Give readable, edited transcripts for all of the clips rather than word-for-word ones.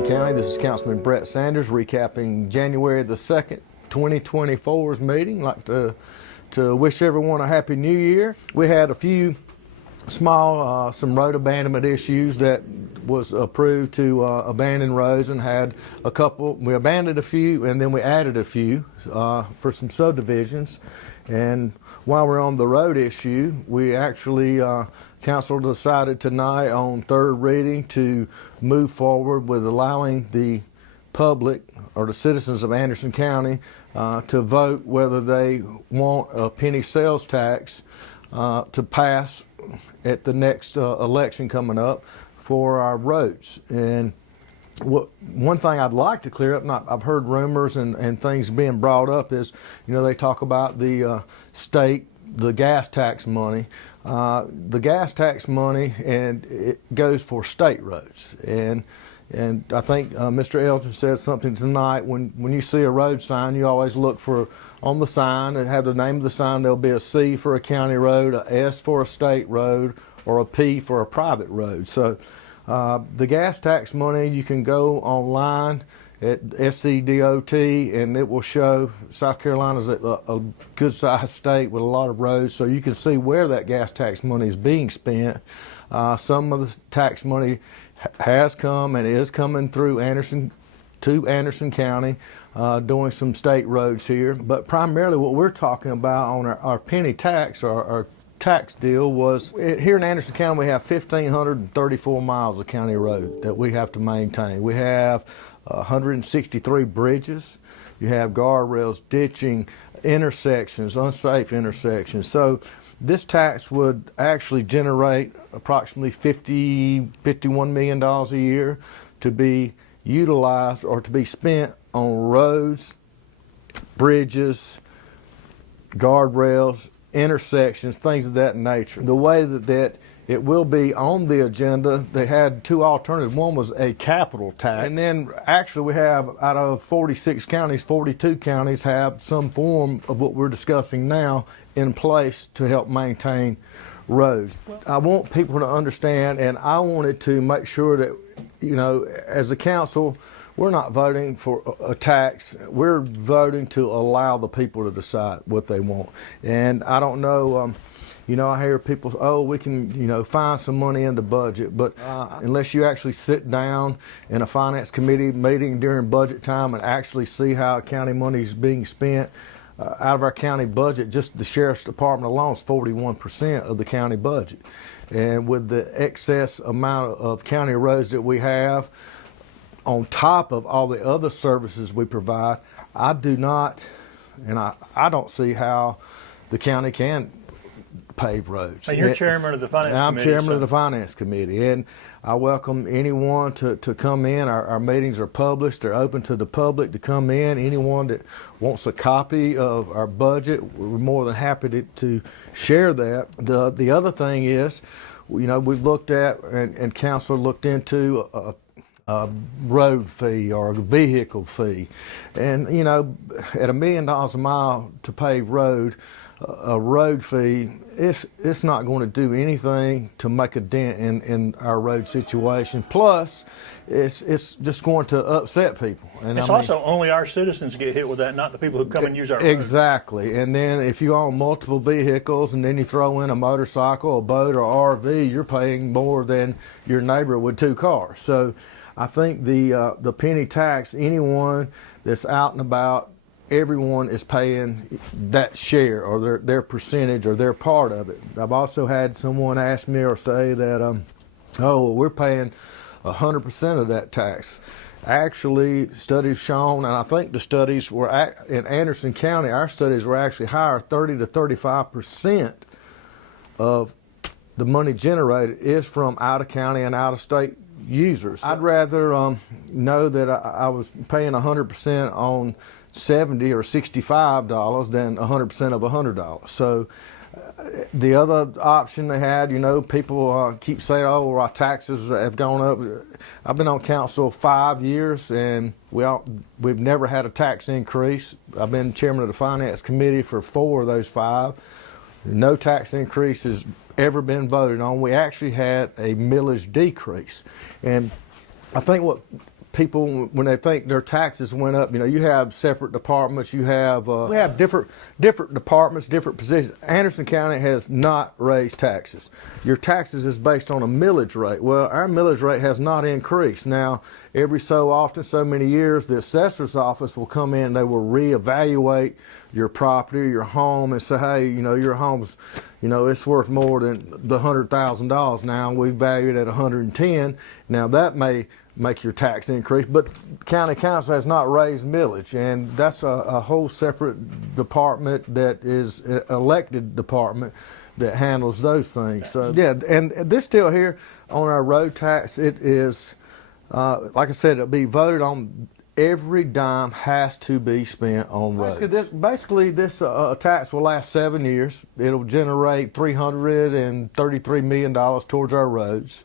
Anderson County. This is Councilman Brett Sanders recapping January the 2nd, 2024's meeting. I'd like to wish everyone a happy new year. We had a few small, some road abandonment issues that was approved to abandon roads, and had a couple. We abandoned a few and then we added a few for some subdivisions. And while we're on the road issue, we actually, council decided tonight on third reading to move forward with allowing the public or the citizens of Anderson County to vote whether they want a penny sales tax to pass at the next election coming up for our roads. And one thing I'd like to clear up, I've heard rumors and things being brought up, is, they talk about the state, the gas tax money. The gas tax money, and it goes for state roads. And I think Mr. Elgin said something tonight. When you see a road sign, you always look for, on the sign, and have the name of the sign. There'll be a C for a county road, a S for a state road, or a P for a private road. So the gas tax money, you can go online at SCDOT, and it will show South Carolina's a good sized state with a lot of roads, so you can see where that gas tax money is being spent. Some of the tax money has come and is coming through Anderson County, doing some state roads here. But primarily what we're talking about on our penny tax, or our tax deal, was here in Anderson County we have 1,534 miles of county road that we have to maintain. We have 163 bridges. You have guardrails, ditching, intersections, unsafe intersections. So this tax would actually generate approximately $51 million a year to be utilized or to be spent on roads, bridges, guardrails, intersections, things of that nature. The way that it will be on the agenda, they had two alternatives. One was a capital tax, and then actually we have, out of 46 counties, 42 counties have some form of what we're discussing now in place to help maintain roads. I want people to understand, and I wanted to make sure that, as a council, we're not voting for a tax. We're voting to allow the people to decide what they want. And I don't know, I hear people, we can, find some money in the budget, but unless you actually sit down in a finance committee meeting during budget time and actually see how county money is being spent, out of our county budget, just the sheriff's department alone is 41% of the county budget. And with the excess amount of county roads that we have, on top of all the other services we provide, I do not, and I don't see how the county can pave roads. And you're chairman of the finance committee. I'm chairman of the finance committee, and I welcome anyone to come in. Our meetings are published. They're open to the public to come in. Anyone that wants a copy of our budget, we're more than happy to share that. The other thing is, we've looked at, and council looked into a road fee or a vehicle fee. And, at $1 million a mile to pave road, a road fee, it's not going to do anything to make a dent in our road situation. Plus, it's just going to upset people. And it's also only our citizens get hit with that, not the people who come and use our roads. Exactly. And then if you own multiple vehicles and then you throw in a motorcycle, a boat, or RV, you're paying more than your neighbor with two cars. So I think the penny tax, anyone that's out and about, everyone is paying that share, or their percentage, or their part of it. I've also had someone ask me or say that, we're paying 100% of that tax. Actually, studies shown, and I think the studies were in Anderson County, our studies were actually higher, 30 to 35% of the money generated is from out of county and out of state users. I'd rather know that I was paying 100% on $70 or $65 than 100% of $100. So the other option they had, people keep saying, our taxes have gone up. I've been on council 5 years, and we've never had a tax increase. I've been chairman of the finance committee for 4 of those 5. No tax increase has ever been voted on. We actually had a millage decrease. And I think what people, when they think their taxes went up, you have separate departments. You have we have different departments, different positions. Anderson County has not raised taxes. Your taxes is based on a millage rate. Well, our millage rate has not increased. Now, every so often, so many years, the assessor's office will come in and they will reevaluate your property, your home, and say, hey, your home's, it's worth more than the $100,000 now. We value it at 110. Now that may make your tax increase, but county council has not raised millage, and that's a whole separate department that is an elected department that handles those things. So yeah, and this deal here on our road tax, it is, like I said, it'll be voted on. Every dime has to be spent on roads. Basically, this tax will last 7 years. It'll generate $333 million towards our roads.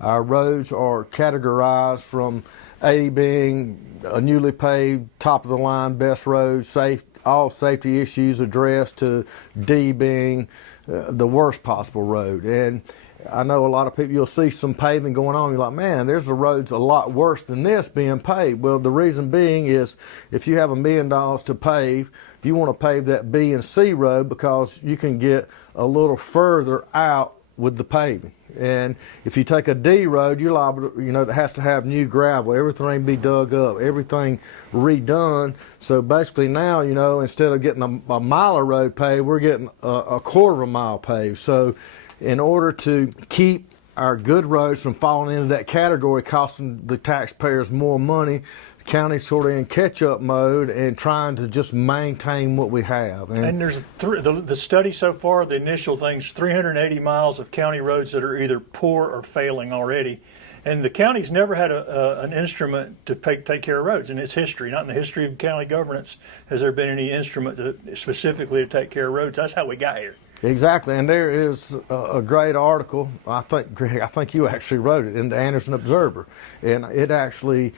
Our roads are categorized from A being a newly paved, top of the line, best road, safe, all safety issues addressed, to D being the worst possible road. And I know a lot of people, you'll see some paving going on, you're like, man, there's the roads a lot worse than this being paved. Well, the reason being is if you have $1 million to pave, you want to pave that B and C road because you can get a little further out with the paving. And if you take a D road, you're liable to, that has to have new gravel, everything be dug up, everything redone. So basically now, instead of getting a mile of road paved, we're getting a quarter of a mile paved. So in order to keep our good roads from falling into that category, costing the taxpayers more money, the county's sort of in catch-up mode and trying to just maintain what we have. And there's the study so far, the initial things, 380 miles of county roads that are either poor or failing already. And the county's never had an instrument to take care of roads in its history. Not in the history of county governance has there been any instrument specifically to take care of roads. That's how we got here. Exactly, and there is a great article, I think, Greg, I think you actually wrote it, in the Anderson Observer, and it actually,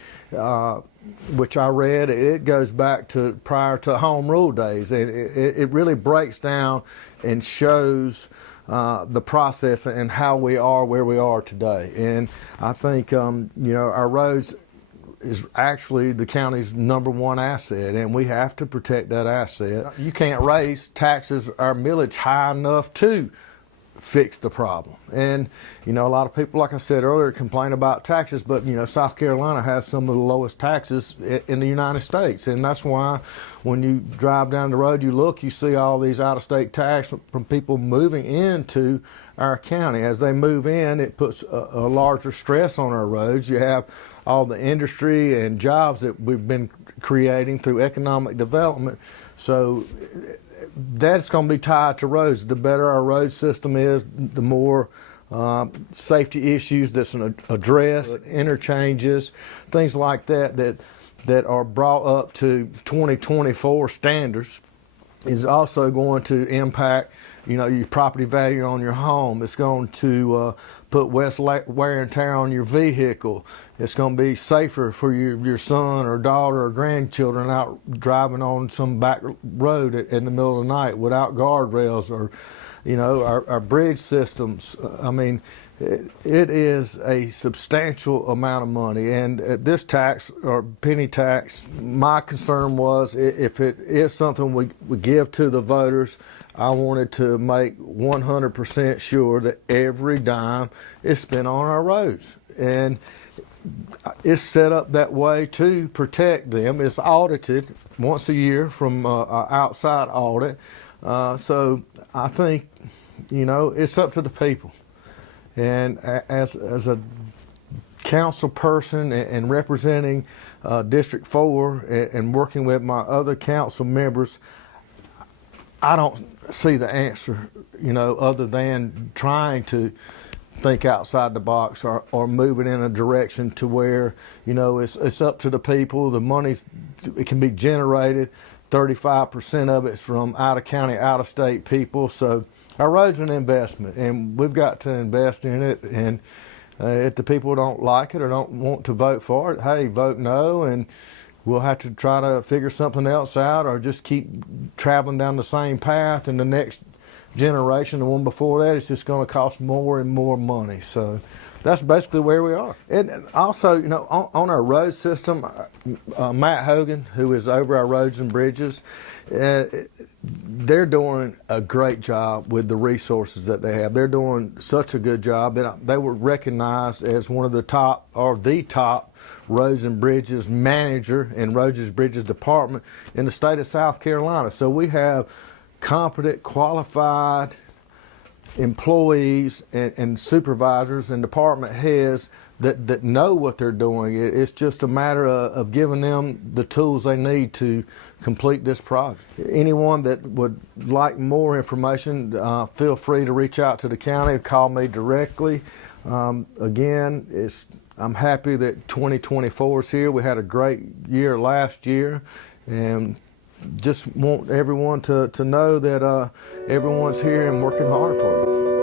which I read, it goes back to prior to Home Rule days, and it really breaks down and shows the process and how we are where we are today. And I think, our roads is actually the county's #1 asset, and we have to protect that asset. You can't raise taxes or millage high enough to fix the problem. And, a lot of people, like I said earlier, complain about taxes, but, South Carolina has some of the lowest taxes in the United States. And that's why when you drive down the road, you see all these out-of-state tax from people moving into our county. As they move in, it puts a larger stress on our roads. You have all the industry and jobs that we've been creating through economic development. So that's going to be tied to roads. The better our road system is, the more safety issues that's addressed, interchanges, things like that are brought up to 2024 standards, is also going to impact, your property value on your home. It's going to put less wear and tear on your vehicle. It's going to be safer for your son or daughter or grandchildren out driving on some back road in the middle of the night without guardrails, or, our bridge systems. I mean, it is a substantial amount of money. And this tax, or penny tax, my concern was if it is something we give to the voters, I wanted to make 100% sure that every dime is spent on our roads. And it's set up that way to protect them. It's audited once a year from an outside audit. So I think, it's up to the people. And as a council person and representing District 4 and working with my other council members, I don't see the answer, other than trying to think outside the box or move it in a direction to where, it's up to the people. The money's, it can be generated. 35% of it's from out of county, out of state people. So our road's an investment, and we've got to invest in it. And if the people don't like it or don't want to vote for it, hey, vote no, and we'll have to try to figure something else out, or just keep traveling down the same path. And the next generation, the one before that, it's just going to cost more and more money. So that's basically where we are. And also, you know, on our road system, Matt Hogan, who is over our roads and bridges, they're doing a great job with the resources that they have. They're doing such a good job that they were recognized as one of the top, or the top, roads and bridges manager in roads and bridges department in the state of South Carolina. So we have competent, qualified employees and supervisors and department heads that know what they're doing. It's just a matter of giving them the tools they need to complete this project. Anyone that would like more information, feel free to reach out to the county or call me directly. Again, I'm happy that 2024 is here. We had a great year last year, and just want everyone to know that everyone's here and working hard for you.